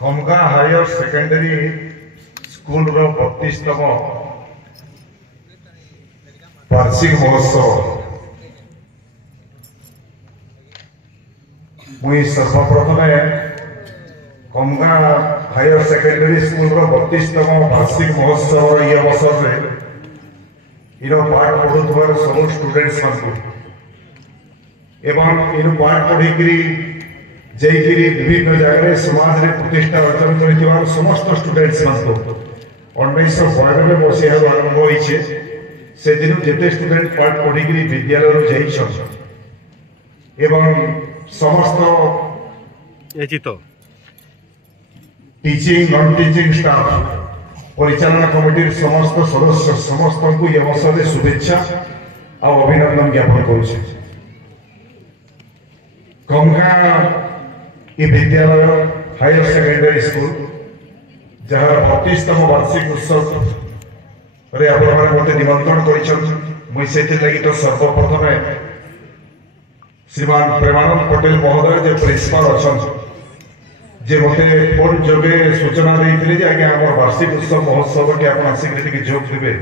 खमगा higher secondary school 32तम वार्षिक महोत्सव मुई सर्वप्रथम खमगा हायर सेकेंडरी स्कूल 32तम वार्षिक महोत्सव ये अवसर में इन पाठ पढ़ुवर सब स्टूडेंट्स एवं इन पाठ पढ़ी जैकिरी विभिन्न जगह समाज में प्रतिष्ठा अर्जन कर समस्त स्टूडेंट्स 1992 मसीह आरंभ होइछे से दिन जेते स्टूडेंट पाठ पढ़ी विद्यालय जाइछन एवं समस्त टीचिंग नॉन टीचिंग स्टाफ परिचालना कमिटी समस्त सदस्य समस्त को ये अवसर शुभेच्छा और अभिनंदन ज्ञापन करुछे। खमगा ये विद्यालय हायर सेकेंडरी स्कूल जहाँ 32तम वार्षिक उत्सव मत निमंत्रण कर तो सर्वप्रथम श्रीमान प्रेमानंद पटेल महोदय जो प्रिंसिपाल अच्छा जे मत फोन जोगे सूचना देते आज्ञा आम वार्षिक उत्सव महोत्सव के आप आसिक जोग देवे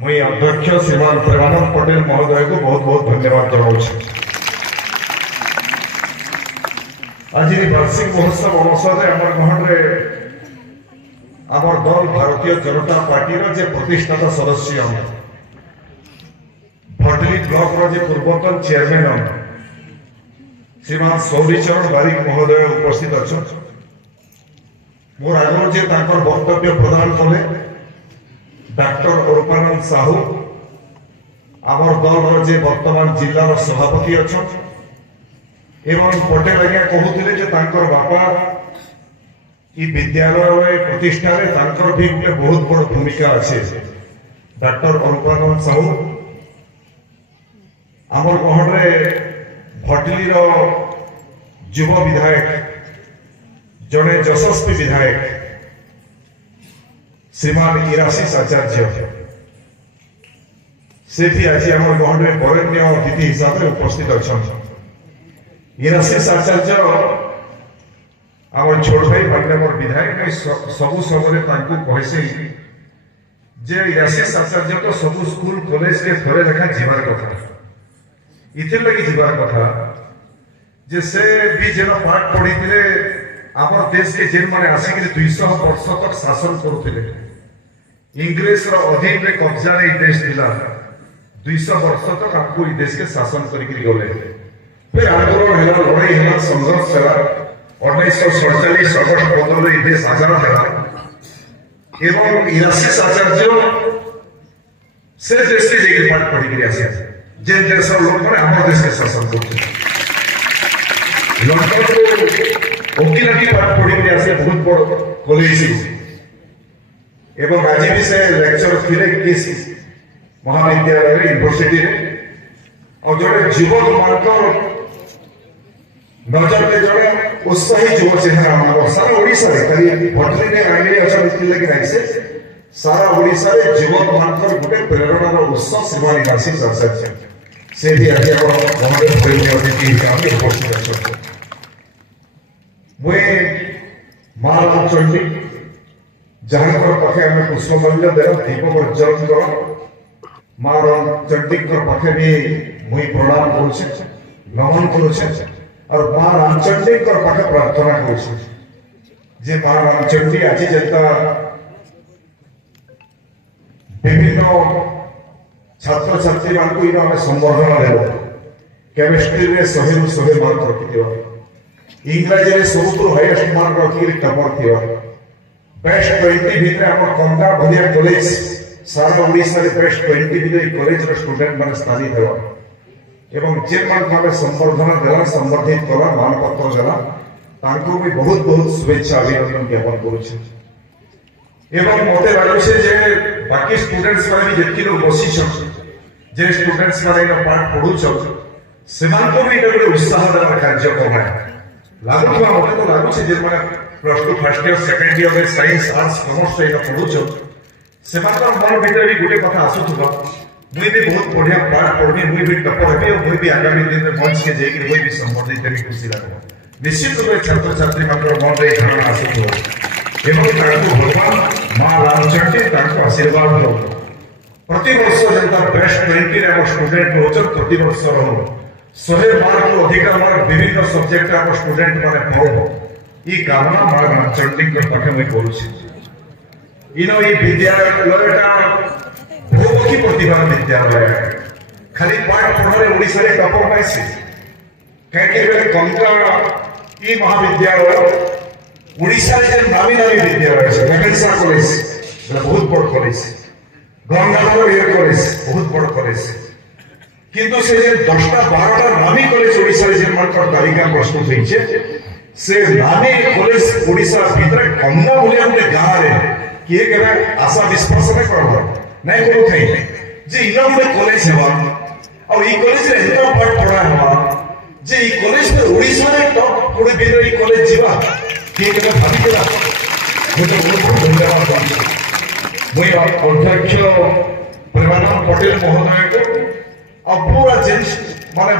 मुई अध्यक्ष श्रीमान प्रेमानंद पटेल महोदय को बहुत बहुत धन्यवाद जनाऊँ। आज वार्षिक महोत्सव अवसर आमर दल भारतीय जनता पार्टी जे प्रतिष्ठाता सदस्य भटली ब्लॉक पूर्वतन चेयरमैन श्रीमान सौरीचरण बारिक महोदय उपस्थित अच्छा मोर आगर जे वक्तव्य प्रदान कले डॉक्टर अरूपानंद साहू आमर दल जे वर्तमान जिलार सभापति अच्छा एवं पटेल आज्ञा कहते बापा ये विद्यालय प्रतिष्ठा भी गोटे बहुत बड़ भूमिका अच्छे डॉक्टर अरूपानंद साहू आमर गहरे भटली युव विधायक जड़े यशस्वी विधायक श्रीमान इराशीष आचार्य से भी आज आम गहरे बरेण्य अतिथि हिसाब से उपस्थित अच्छा इराशीष आचार्य आम छोट भाई पांडेमर विधायक सबु समय कहसी जे इराशीष आचार्य तो सब स्कूल कॉलेज के थोड़े लेखा जीवार कथा इथिर लगी जीवार कथा जे से भी जेन पाठ पढ़ी थे आम देश के जेन माने आसिक 200 वर्ष तक शासन करुले इंग्रेज अधीन में कब्जा नहीं देश थिला 200 वर्ष तक आपको ये देश के शासन करके गले फिर आंदोलन है लड़ाई है संघर्ष है 1947 अगस्त 15 देश आजाद है एवं इराशीष आचार्य से देश के जगह पाठ पढ़ी आसे जे देश लोक मैंने आम देश के शासन करते लंडन को वकिलाटी पाठ पढ़ी आसे बहुत बड़ कॉलेज एवं आज भी से लेक्चर थे किस महाविद्यालय यूनिवर्सिटी और जोड़े युवक मान नजर में जड़े उत्साही युव चेहरा सारा ओडिशा खाली भटली ने आगे अच्छा लगे नहीं से सारा ओडिशा रे युवक मानकर गोटे प्रेरणार उत्स श्रीमान इराशीष आचार्य से भी आज अतिथि हिसाब से उपस्थित अच्छा मुझे माँ रामचंडी जहाँ पाखे आम पुष्पमाल्य देव दीप प्रज्वलन कर माँ रामचंडी पाखे भी मुई प्रणाम करुचे नमन करुचे और माँ रामचंडी पाखे प्रार्थना कर माँ रामचंडी आज जनता विभिन्न छात्र छात्री मान को आम संबर्धना देव केमिस्ट्री में 100 रु 100 मार्क रखी इंग्राजी में सबुठ हाइएस्ट मार्क रखी टॉपर थी बेस्ट 20 भितर आम खमगा भलिया कॉलेज सारा ओडिशा रे बेस्ट 20 भितर कॉलेज रो स्टूडेंट माने स्थानित हेबा एवं जे मान संबर्धना देला संबर्धित कला मानपत्र देला तांको भी बहुत बहुत शुभेच्छा अभिनंदन ज्ञापन करुछे एवं मते लागुछे जे बाकी स्टूडेंट्स माने भी जेति लोग बसी छ जे स्टूडेंट्स माने पाठ पढु छ सेमान को भी एटा उत्साह देला कार्यक्रम है लागुछा मते तो लागुछे जे माने +2 फर्स्ट ईयर सेकंड ईयर में साइंस आर्ट्स कॉमर्स एटा पढु छ सेमान मन भीतर भी गोटे कथा आसुथबा मुई भी बहुत बढ़िया पाठ पढ़ी मुई भी टपर हेबी और मुई भी आगामी दिन में मंच के जाइए मुई भी संबोधित करी खुशी लगे निश्चित रूप छात्र छात्री मन मन में धारणा आसुव भगवान माँ रामचंडी आशीर्वाद दो प्रति वर्ष जनता बेस्ट 20 स्टूडेंट रोचन प्रति वर्ष 100 मार्क रु अधिक मार्क विभिन्न सब्जेक्ट स्टूडेंट माने पढ़ो ई कामना माँ रामचंडी पाखे मुझे करुच्छे इनो ये विद्यालयटा बहुमुखी प्रतिभा विद्यालय खाली पाठ पढ़ारे ओडिशा रे टॉपर पाइसे कहीं कंका ई महाविद्यालय ओडिशा रे नामी नामी विद्यालय है रेभेन्सा कॉलेज बहुत बड़ कॉलेज गंगाधर ये कॉलेज बहुत बड़ कॉलेज किंतु से 10टा 12टा नामी कॉलेज ओडिशा रे जेनकर तालिका प्रस्तुत होइछे से नामी कॉलेज ओडिशा भीतर कंगा बोलिया गोटे गाँव रे किए केबे आशा विश्वास नहीं करबो नहीं करू थाई जे इना गोटे कॉलेज हेबा और ई कॉलेज रे एतना पाठ पढ़ा हेबा जे ई कॉलेज में ओडिशा रे टॉप पुणे भीतर ई कॉलेज जीवा किए केबे भाबी केला मुझे बहुत धन्यवाद देछि मुई अध्यक्ष प्रेमानंद पटेल महोदय को और पूरा जेन माने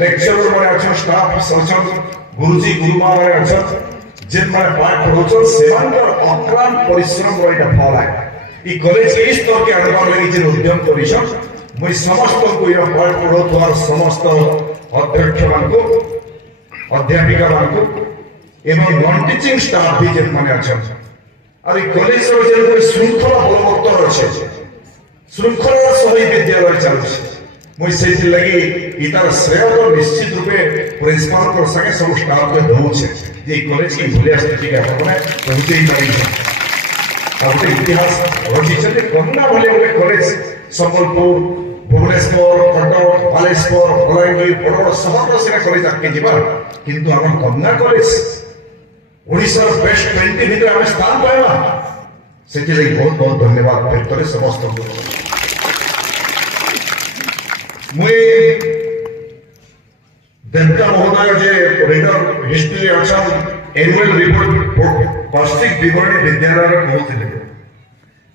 लेक्चरर माने अच्छा स्टाफ सचन गुरुजी गुरुमा माने अच्छा जेन माने पाठ पढ़ौछन सेमानकर अक्रांत परिश्रम रइटा फल है ई कॉलेज के स्तर के आनबार लागि जे उद्यम करिछन मुई समस्त को ई पाठ पढ़ौतवार समस्त अध्यक्ष मान को अध्यापिका मान को एवं नॉन टीचिंग स्टाफ भी जेन माने अच्छा और ई कॉलेज रो जेन कोई श्रृंखला बलवत्तर अछि श्रृंखला सही विद्यालय चलछि मुई सेति लगी इतार श्रेय तो निश्चित रूपे प्रिंसिपल को संगे सब स्टाफ के दउछे जे कॉलेज की भूलिया स्थिति का अपने पहुंचे ही नहीं अब इतिहास रचिछे जे कन्ना भले बोले कॉलेज संबलपुर भुवनेश्वर कटक बालेश्वर बलांगीर बड़ शहर से कॉलेज आके जीवा किंतु हम कन्ना कॉलेज ओडिशा बेस्ट 20 भीतर हम स्थान पाइबा सेति लगी बहुत बहुत धन्यवाद व्यक्त करे समस्त को मुई देवता महोदय जे रीडर हिस्ट्री अच्छा एनुअल रिपोर्ट वार्षिक विवरणी विद्यालय कहते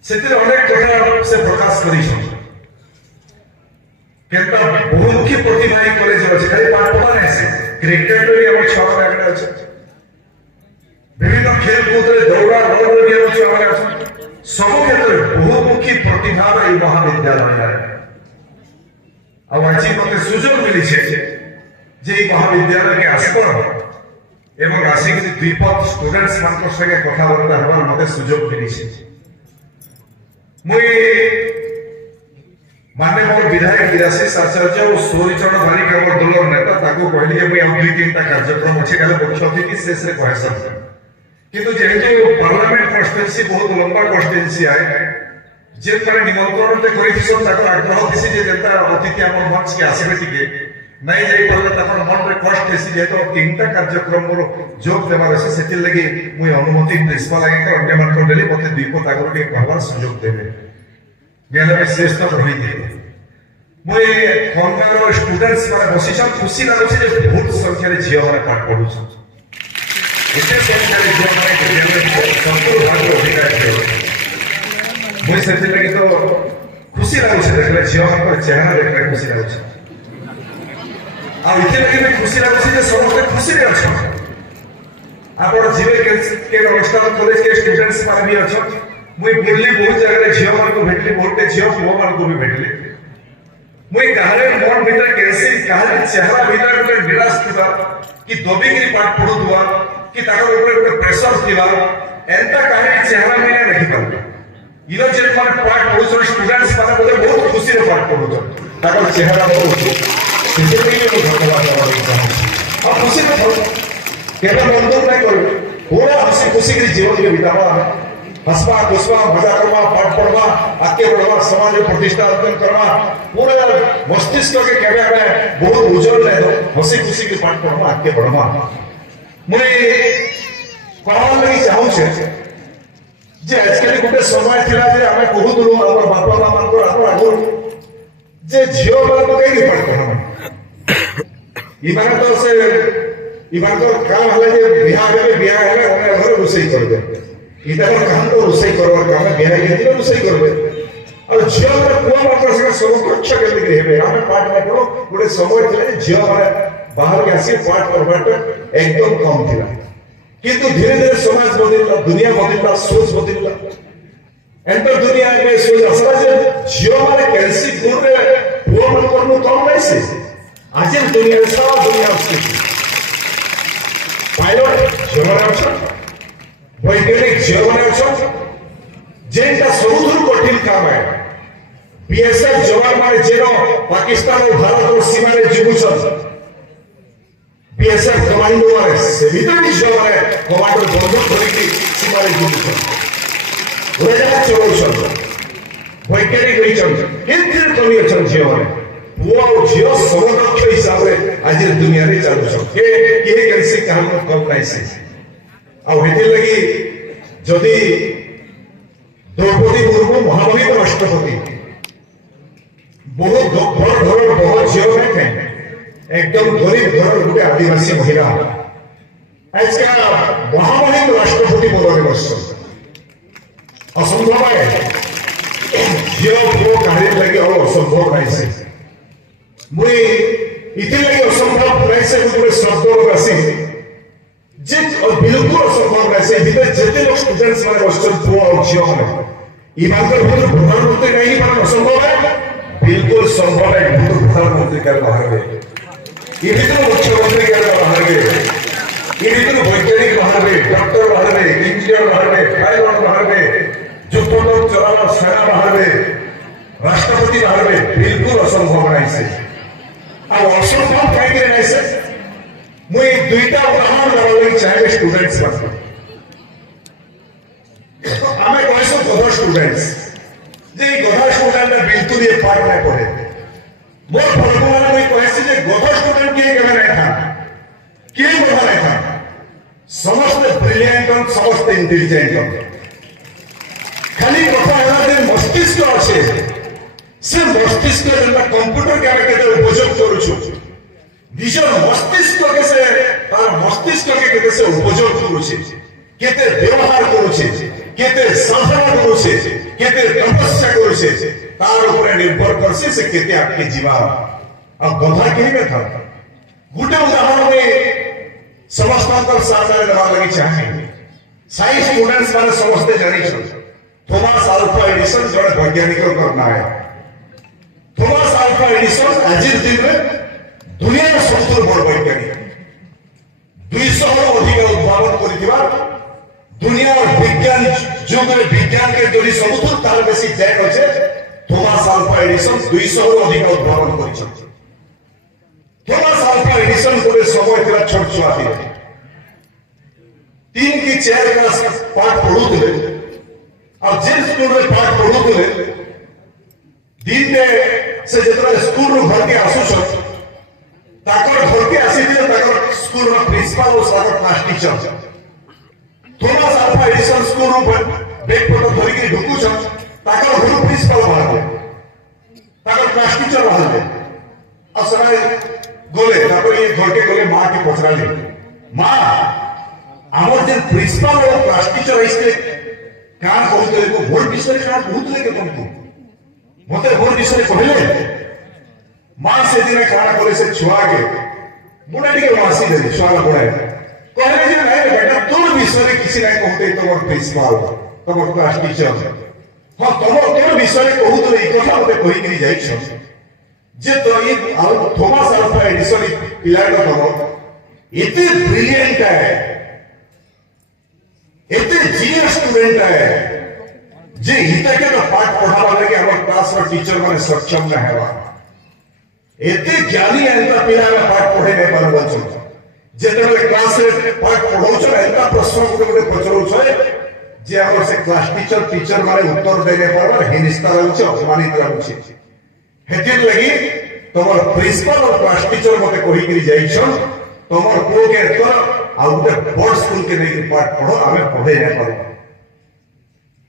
से अनेक कथा से प्रकाश कर बहुमुखी प्रतिभा कॉलेज अच्छे खाली पाठ पढ़ा नहीं से क्रिकेट भी हम छुआ आगे अच्छे विभिन्न खेल कूद दौड़ा दौड़ भी हम छुआ सब क्षेत्र बहुमुखी प्रतिभा महाविद्यालय है आज मत सुजोग मिली जे महाविद्यालय के आसप एवं आसिक द्विपद स्टूडेंट्स मान संगे कथबार्ता हमार मत सुजोग मिली मुई माने मोर विधायक गिराशीष आचार्य और सूर्यचरण धारिक हमर दलर नेता ताको कहली जे मुई हम 2-3टा कार्यक्रम अछि काले मुख्य अतिथि शेष रे कहे सब किंतु जेहेतु पार्लियामेंट कॉन्स्टिट्यूएंसी बहुत लंबा कॉन्स्टिट्यूएंसी है जे माने निमंत्रण ते करि दिसो ताको आग्रह दिसि जे जनता अतिथि हमर मंच के आसीबे टिके नहीं जाई परले ताको मन रे कष्ट दिसि जेतो 3टा कार्यक्रम मोर जोग देबार अछि सेति लागि मुई अनुमति प्रिंसिपल आगे के अन्य मान को देली मते द्विपद आगर के कहबार सुयोग देबे गेले में शेष तक रही दे मुई कंगार स्टूडेंट्स माने बसिछन खुशी लागछि जे बहुत संख्या रे झियो माने पाठ पढुछन एते संख्या रे झियो माने विद्यालय संपूर्ण भाग अधिकार छै मुझे सेति लगी तो खुशी लागुछ देखले झियो मानकर चेहरा देखले खुशी लागुछ आ इते लगी में खुशी लागुछ जे समस्त खुशी रे अछि आपण जीवे के अनुष्ठान कॉलेज के स्टूडेंट्स माने भी अछि मुई बुल्ली बहुत जगह रे झियो मान को भेटली बहुत झियो पुओ मान को भी भेटली मुई गारे मन भीतर कैसे काहे चेहरा भीतर गोटे निराश थिबा कि दबिगिरी पाठ पढुवा कि ताकर ऊपर गोटे प्रेशर थिबा एंता काहे चेहरा मिले देखि पाबे इनो जे माने पाठ पढुछन स्टूडेंट्स माने बोले बहुत खुशी रे पाठ पढुछन ताकर चेहरा बहुत सेते लिए तो धन्यवाद देबा आ खुशी में केवल मंदन नहीं करबे पूरा हंसी खुशी के जीवन के बितावा हंसवा खुशवा मजा करवा पाठ पढ़वा आगे बढ़वा समाज में प्रतिष्ठा अर्जन करवा पूरा मस्तिष्क के केबे हमें बहुत उज्जवल ले दो हंसी खुशी के पाठ पढ़वा आगे बढ़वा मुई कहवा लगी चाहू छे जे आजकल गोटे समय थिला जे हमें कहूतलु हमर बापा मां मान को आगो जे झियो मान को कई पाठ पढ़वा इमान तो से इमान तो काम हले जे बियाह हेले ओने घर रोसई करबे इधर काम तो रोसई करवार काम बियाह के दिन रोसई करबे और झियो माने पुआ मात्र से सब कक्षा के लिखे हेबे हमें पाठ में पढ़ो गोटे समय थिला जे झियो माने बाहर के आसी पाठ करबाटा एकदम कम थिला किंतु धीरे धीरे समाज बदलला दुनिया बदलला सोच बदलला एंटर दुनिया में सोच असला जे जियो माने कैलसी गुण रे पुओ मन करनु कम नहीं से आज दुनिया सारा दुनिया उसकी पायलट जीवन अच्छा वैज्ञानिक जीवन अच्छा जेनटा सबुठु कठिन काम है बीएसएफ जवान माने जेनो पाकिस्तान और भारत और सीमा रे जीवुछन बीएसएफ कमांडो माने से भीतर जवान है कमांडो बंदूक धरि की सीमा रे जीवुछन उड़ाजाहाज चलाउछन वैज्ञानिक रहिछन केते कमी अछन जीवन पुआ और झियो समकक्ष हिसाब रे आज दुनिया रे चलुछन के कैसे काम कम नहीं से आ हेति लगी जदी द्रौपदी मुर्मू महामहिम राष्ट्रपति बहुत बड़ घर बहुत झियो नहीं थे एकदम गरीब घर गोटे आदिवासी महिला आज का महामहिम राष्ट्रपति पदे बस असंभव है झियो पुओ कहानी लगे और असंभव नहीं से मुई इति लगे असंभव नहीं से गोटे शब्द राशि जे बिल्कुल असंभव नहीं से भीतर जेते लोग स्टूडेंट्स माने बसछन पुओ और झियो माने ईमानदार भीतर प्रधानमंत्री नहीं पर असंभव है बिल्कुल संभव है भीतर प्रधानमंत्री कर बाहर गए ये भीतर मुख्यमंत्री कर बाहर गए ये भीतर वैज्ञानिक बाहर गए डॉक्टर बाहर गए इंजीनियर बाहर गए पायलट बाहर गए युद्धपोत चलाना सेना बाहर गए राष्ट्रपति बाहर गए बिल्कुल असंभव नहीं से अब असंभव कहीं नहीं से मुझे दुईटा उदाहरण देवा लगी चाहिए स्टूडेंट्स पर आमे कहसो गधा स्टूडेंट्स जे गधा स्टूडेंट बिल्कुल ये पाठ नहीं पढ़े मोर फलकुमान में कहसी जे गधा स्टूडेंट के केमे नहीं था के गधा नहीं था समस्त ब्रिलियंट और समस्त इंटेलिजेंट खाली कथा है जे मस्तिष्क আছে से मस्तिष्क जेना कंप्यूटर के केते उपयोग करूछु विजन मस्तिष्क के से तार मस्तिष्क के केते से उपयोग करूछु केते व्यवहार करूछु केते साधना करूछे केते तपस्या करूछे तार ऊपर निर्भर करछे से केते आपके जीवन अब गधा के में था गुटे उदाहरण में समस्त का सामने देवा लगी चाहिए साइंस स्टूडेंट्स माने समझते जानी छ थॉमस अल्वा एडिसन जड़े वैज्ञानिक करना है थॉमस अल्वा एडिसन आज दिन में दुनिया में सबसे बड़ वैज्ञानिक 200 अधिक उद्भावन करिथिबा दुनिया और विज्ञान युग में विज्ञान के जो सबुठ तार बेसी जैक अच्छे थॉमस अल्वा एडिसन 200 अधिक उद्भावन करिछन थॉमस अल्वा एडिसन को समय थिला छोट छुआ थी 3 की 4 क्लास पाठ पढुथले और जे स्कूल में पाठ पढुथले दिन में से जतरा स्कूल रो घर के आसु छ ताकर घर के आसी दिले ताकर स्कूल रो प्रिंसिपल और Sagar class teacher Thomas Alva Edison school ऊपर बैग फोटो धरि के ढुकु छ ताकर घर प्रिंसिपल बाहर ताकर क्लास टीचर बाहर असराय गोले तापर ये घर के गोले मां के पछराले मां हमर जे प्रिंसिपल और क्लास टीचर इसके कान कहते को भोर विषय का बहुत लेके तुमको मते भोर विषय कहले मां से दिन कान बोले से छुआ के मुंडा के वासी दे छुआ बोले कहले जे नहीं बेटा तोर विषय किसी नहीं कहते तोर प्रिंसिपल तोर क्लास टीचर हां तोर विषय कहू तो ई कथा मते कहि करी जाई छ जे तो ये थॉमस अल्वा एडिसन पिला का तोर इतने ब्रिलियंट है इतने जीनियस स्टूडेंट है जे हिता के तो पाठ पढ़ावा लगे हमर क्लास रो टीचर माने सक्षम न हेवा इतने ज्ञानी एंता पिला में पाठ पढ़े नहीं पारबो छ जेतबे क्लास रे पाठ पढौ छ एंता प्रश्न गुटे पचरौ छ जे हमर से क्लास टीचर माने उत्तर देने परबा हिनिस्ता रहउ छ अपमानित रहउ छ हेति लगी तोमर प्रिंसिपल और क्लास टीचर मते कहि करी जाई छ तोमर को के कर आ उते बोर्ड स्कूल के नहीं पाठ पढ़ो हमें पढ़े नहीं पारबा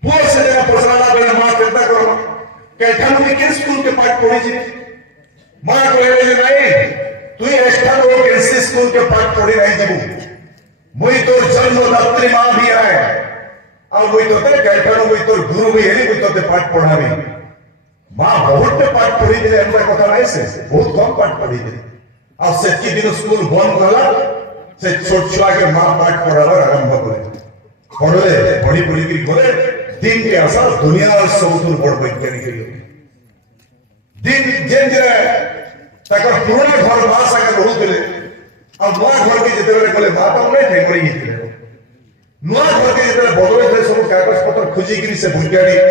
पुओ से जरा पसराला बेला मां केता करो कैठानु के स्कूल के पाठ पढ़ी छी मां कहले जे नहीं तू एक्स्ट्रा रो कैसे स्कूल के पाठ पढ़ी नहीं जीवु मुई तो जन्मदात्री मां भी है और मुई तो ते कैठानु मुई तो गुरु भी है मुई तो ते पाठ पढ़ावी मां बहुत पाठ पढ़ी दिले हमरा कथा नहीं से बहुत कम पाठ पढ़ी दिले ଆଉ ସେତିକି ଦିନ ସ୍କୁଲ ବନ୍ଦ କଲା ସେ ଛୋଟ ଛୁଆ के माँ पाठ पढ़ावर आरंभ करे पढ़ले पढ़ी पढ़ी की गले दिन के आशा दुनिया सबुठ बड़ वैज्ञानिक दिन जेन जे ताकर पुराना घर माँ सागे रहुले आ नया घर के जेतेबेले गले माँ तो नहीं थे मरी गई नया घर के जेतेबेले बदले थे सब कागज पत्र खोजी करी से वैज्ञानिक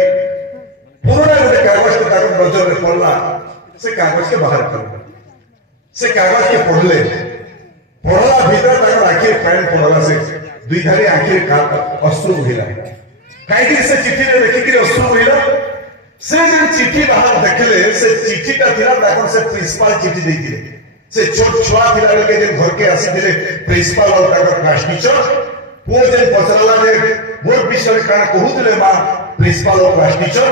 पुराना गोटे कागज के ताकर नजर में पड़ला से कागज के बाहर कर से कागज के पढ़ले पढ़ला भीतर ताकर आखिर पैन पड़ला से दुई धारी आखिर अश्रु बहिला कहीं से चिट्ठी में देखिक अश्रु बहिला से चिट्ठी बाहर देखले से चिट्ठीटा थिला ताकर से प्रिंसिपल चिट्ठी देइथिले से छोट छुआ थिला के जे घर के आसीथिले प्रिंसिपल और ताकर क्लास टीचर वो जे पचरला जे मोर विषय कान कहूतले मां प्रिंसिपल और क्लास टीचर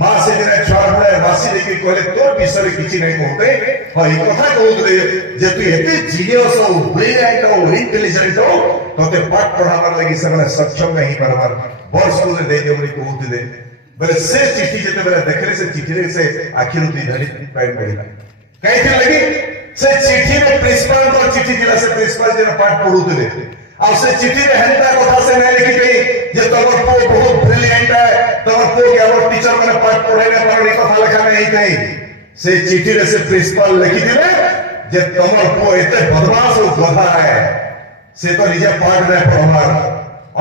मां से जे छुआ बळे मासी देखि कहले तोर विषय किछि नै कहते हां ई कथा कहूतले जे तू एते जीनियस और ब्रिलियंट और इंटेलिजेंट हो तोते पाठ पढ़ावर लगी सगळे सक्षम नहीं परवर बड़ स्कूल दे दे बोली कहूतले बेले से चिट्ठी जेते बेले देखले से चिट्ठी से आखिर ती धरी पैन पहिला कहीं थी लगी से चिट्ठी में प्रिंसिपल को चिट्ठी दिला से प्रिंसिपल जे पाठ पढुतले आ से चिट्ठी में हेनता कथा से नहीं लिखी गई जे तमर पो बहुत ब्रिलियंट है तमर पो के और टीचर माने पाठ पढ़ाइले पारे कथा लिखा नहीं कहीं से चिट्ठी रे से प्रिंसिपल लिखी दिले जे तमर पो एते बदमाश और गधा है से तो निजे पाठ नहीं पढ़वार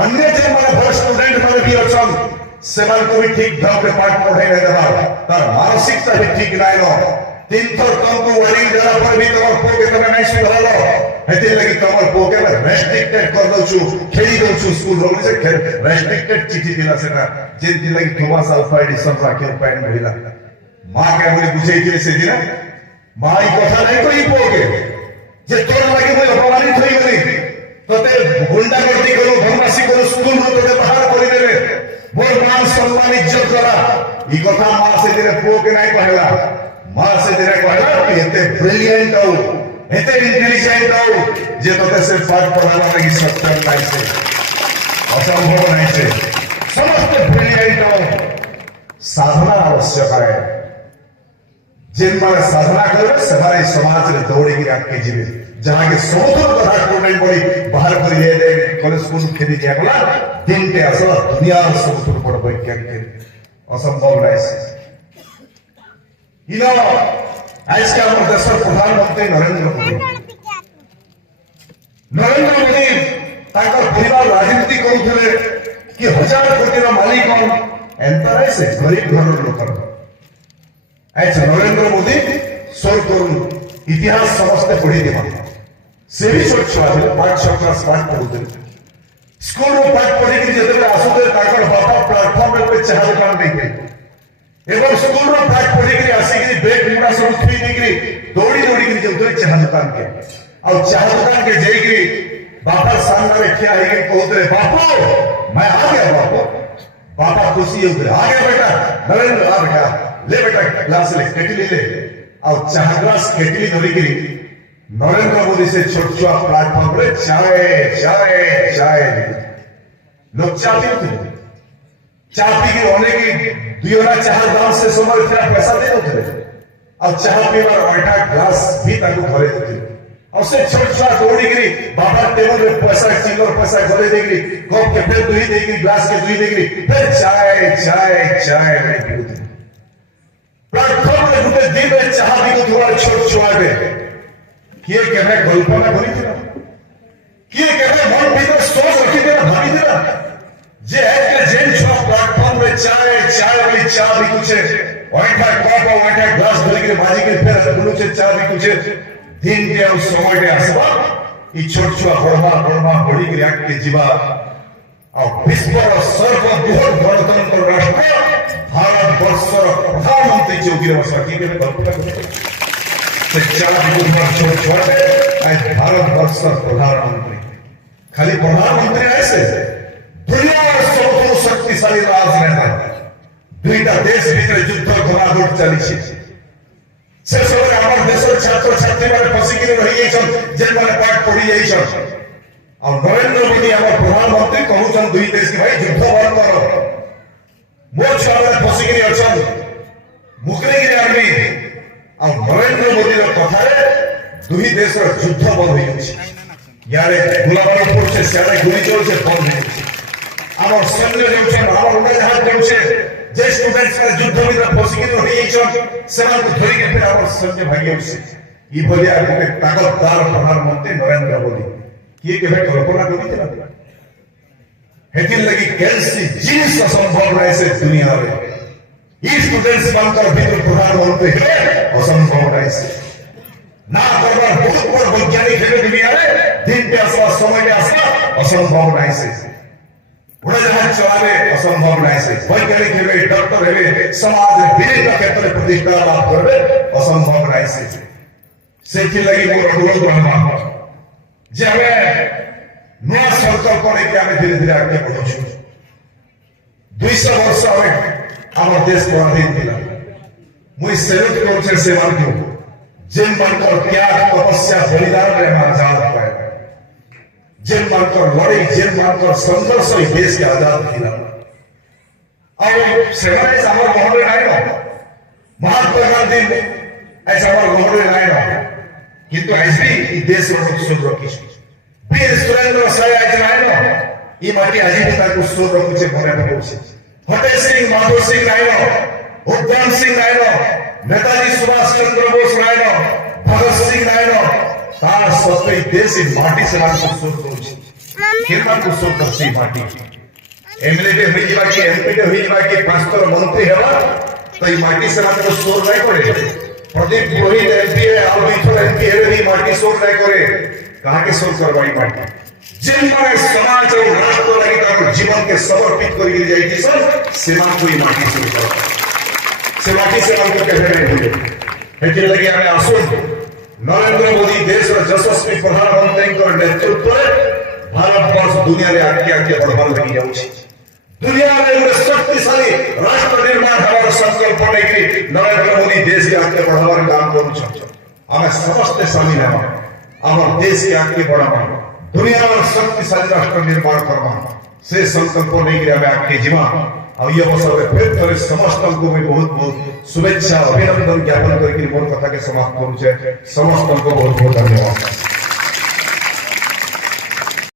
अन्य जे माने बड़ स्टूडेंट माने भी अछन सेमान को भी ठीक ढंग से पाठ पढ़ाई नहीं देवा तार मानसिकता भी ठीक नहीं नो तीन थर तुमको वारिंग देला पर भी तमर पो के तमे नहीं सुधारलो हेते लगी तमर पो के रेस्ट्रिक्टेड कर दो छु खेली दो छु स्कूल रो से रेस्ट्रिक्टेड चिट्ठी दिला से ना जे दिन लगी थॉमस अल्फा एडिसन राखे पैन महिला मां के बोली बुझाई दिले से दिन माई कथा नहीं कोई पो के जे तोर लगी कोई अपमानित होई गली तोते गुंडागर्दी करू बदमाशी करू स्कूल रो तोते बाहर कर देबे मोर मान सम्मान इज्जत करा ई कथा मां से तेरे पो के नहीं कहला मां से तेरे कहला कि एते ब्रिलियंट हो एते इंटेलिजेंट हो जे तोते से पाठ पढ़ावा लगी सक्षम नहीं से असंभव नहीं से समस्त ब्रिलियंट हो साधना आवश्यक है जिन माने साधना करे समारे समाज रे दौड़ी के आके जीवे जहां के समूह कथा को नहीं पड़ी बाहर कर ले दे कॉलेज स्कूल खेली जागला दिन के असल दुनिया सब बड़ वैज्ञानिक असंभव नहीं इनो आज के हमारे देश प्रधानमंत्री नरेंद्र मोदी ताकर परिवार राजनीति करूथले कि 1000 कोटी रा मालिक एंतर है से गरीब घर लोक आज नरेंद्र मोदी सोर करून इतिहास समस्त पढ़ी देवा से भी छोट छुआ पाठ क्लास पाठ पढ़ुते स्कूल में पाठ पढ़ी कि जेते आसुते ताकर बापा प्लेटफॉर्म पे चाह दुकान नहीं थे एवं स्कूल में पाठ पढ़ी कि आसी कि बैग मुड़ा सब थी निकली दौड़ी दौड़ी कि जेते चाह दुकान के और चाह दुकान के जाई कि बापा सामने रखिया है कि कहते बापू मैं आ गया बापा खुशी हो गए आ गया बेटा नरेंद्र आ बेटा ले बेटा ग्लास ले केटली ले और चाह ग्लास केटली धरी कि नरेंद्र मोदी से छोट छुआ प्लेटफॉर्म पर चाय चाय चाय लोग चाय पीते चाय पी के होने की दुयोना चाह दाम से सोमर फिर पैसा दे दो और चाह पीवर आटा ग्लास भी ताकू भरे देते और से छोट छुआ दौड़ी गिरी बाबा टेबल में पैसा चिल्लर पैसा घरे देगी कप के फिर दुई देगी ग्लास के दुई देगी फिर चाय चाय चाय नहीं पीते प्लेटफॉर्म में गुटे दिन में चाह पी को थोड़ा छोट छुआ दे किए केबे कल्पना करिथिला किए केबे मन भीतर सोच रखिथिला भाबिथिला जे एक जेन छुआ प्लेटफॉर्म में चाय चाय वाली चाय भी कुछ ओइठा कप और ओइठा ग्लास धरि के बाजी के फिर दुनु से चाय भी कुछ दिन के और समय के आसबा ई छोट छुआ पढ़वा बड़ी के आके के जीवा और विश्व और सर्वबृहत गणतंत्र राष्ट्र भारत वर्षर प्रधानमंत्री चौकी बसा की के कल्पना करते छोट छोटे आज भारत वर्ष प्रधानमंत्री खाली प्रधानमंत्री ऐसे दुनिया सबुठ शक्तिशाली राजनेता दुईटा देश भीतर युद्ध घोड़ाघोड़ चली से सब आम देश छात्र छात्री मैंने फसिक रही जेन मैंने पाठ पढ़ी जाइए और नरेंद्र मोदी आम प्रधानमंत्री कहून दुई देश की भाई युद्ध बंद कर मो छुआ मैंने फसिक अच्छा मुकरी आर्मी और नरेंद्र मोदी कथा দুই দেশের যুদ্ধ বন্ধ হয়ে যাচ্ছে ইয়ারে গোলাবারি পড়ছে সিয়ারে গুলি চলছে বন্ধ হয়ে যাচ্ছে আমার সৈন্য যাচ্ছে আমার উড়াজাহাজ যাচ্ছে যে স্টুডেন্টস যুদ্ধ ভিতরে ফসিকিত হয়ে যাচ্ছে সেମାନଙ୍କୁ ধরিকে ফের আমার সৈন্য ভাগি যাচ্ছে এই ভলিয়া ଗୋଟେ ତାକତଦାର ପ୍ରଧାନମନ୍ତ୍ରୀ ନରେନ୍ଦ୍ର ମୋଦି କିଏ କେବେ କଳ୍ପନା କରିଥିଲା ହେଥିର ଲାଗି କେନ୍ସି ଜିନିଷ ଅସମ୍ଭବ ନାହିଁ ସେ ଦୁନିଆରେ এই স্টুডেন্টস ମାନଙ୍କର ଭିତରୁ ପ୍ରଧାନମନ୍ତ୍ରୀ ହେଲେ ଅସମ୍ଭବ ନାହିଁ ସେ না করবার বহুত বড় বৈজ্ঞানিক হেবে দুনিয়ারে দিনটা আসবা সময়টা আসবা অসম্ভব নাই সে উড়াজাহাজ চলাবে অসম্ভব নাই সে বৈজ্ঞানিক হেবে ডক্টর হেবে সমাজের বিভিন্ন ক্ষেত্রে প্রতিষ্ঠা লাভ করবে অসম্ভব নাই সে ସେଥିଲାଗି ମୋର ଅନୁରୋଧ ରହିବା ଯେ ଆମେ ନୂଆ ସଂକଳ୍ପ ନେଇକି ଆମେ ଧୀରେ ଧୀରେ ଆଗକେ ବଢୁଛୁ 200 ବର୍ଷ ଆମେ ଆମ ଦେଶ ପରାଧୀନ ଥିଲା ମୁଇଁ ସେଲ୍ୟୁଟ କରୁଛେ ସେମାନଙ୍କୁ ଯେମାନଙ୍କର ତ୍ୟାଗ ତପସ୍ୟା ବଳିଦାନରେ ଆମେ ଆଜାଦ ପାଇଲେ ଯେମାନଙ୍କର ଲଢ଼େଇ ଯେମାନଙ୍କର ସଂଘର୍ଷ ଏହି ଦେଶକେ ଆଜାଦ ଥିଲା ଆଉ ସେମାନେ ଆମର ଗହଣରେ ନାଇଁ ମହାତ୍ମା ଗାନ୍ଧୀ ଆମର ଗହଣରେ ନାଇଁ কিন্তু আজকে এই দেশের সুর রকিছে বীর সুরেন্দ্র সায় আজ নাইন এই মাটি আজি भी তাকে সুর রকিছে মনে পড়ছে Fateh Singh Madho Singh nine উদ্ধম Singh nine Netaji Subhash Chandra Bose nine Bhagat Singh nine তার সত্ত্বে এই দেশের মাটি সেମାନଙ୍କୁ সুর করছে কেମାନଙ୍କୁ সুর করছে এই মাটি এমএলএ হয়ে যাবা কি এমপি হয়ে যাবা কি পাঁচতর মন্ত্রী হেবা তো এই মাটি সেମାନଙ୍କୁ সুর নাই করে प्रदीप पुरोहित एमपी है और इथर एमपी है भी माटी सोर नहीं करे कहां के सोर करवाई माटी जिन माने समाज और राष्ट्र लगी तार जीवन के समर्पित करी जाई थी सर सेना कोई माटी सोर कर से माटी से हमको कहते नहीं हेति लगी हमें आसुन नरेंद्र मोदी देश रो यशस्वी प्रधानमंत्री को नेतृत्व भारत वर्ष दुनिया रे आगे बढ़वार लगी जाउछि दुनिया में एक शक्तिशाली राष्ट्र निर्माण हमारा संकल्प लेके नरेंद्र मोदी देश के आगे बढ़ावार काम करूछ हमें समस्त शामिल है हमर देश के आगे बढ़ावा दुनिया में शक्तिशाली राष्ट्र निर्माण करवा से संकल्प लेके हमें आगे जीवा और ये अवसर में फिर थोड़े समस्त को मैं बहुत बहुत शुभेच्छा अभिनंदन ज्ञापन करके मोर कथा के समाप्त करूछ समस्त को बहुत बहुत धन्यवाद।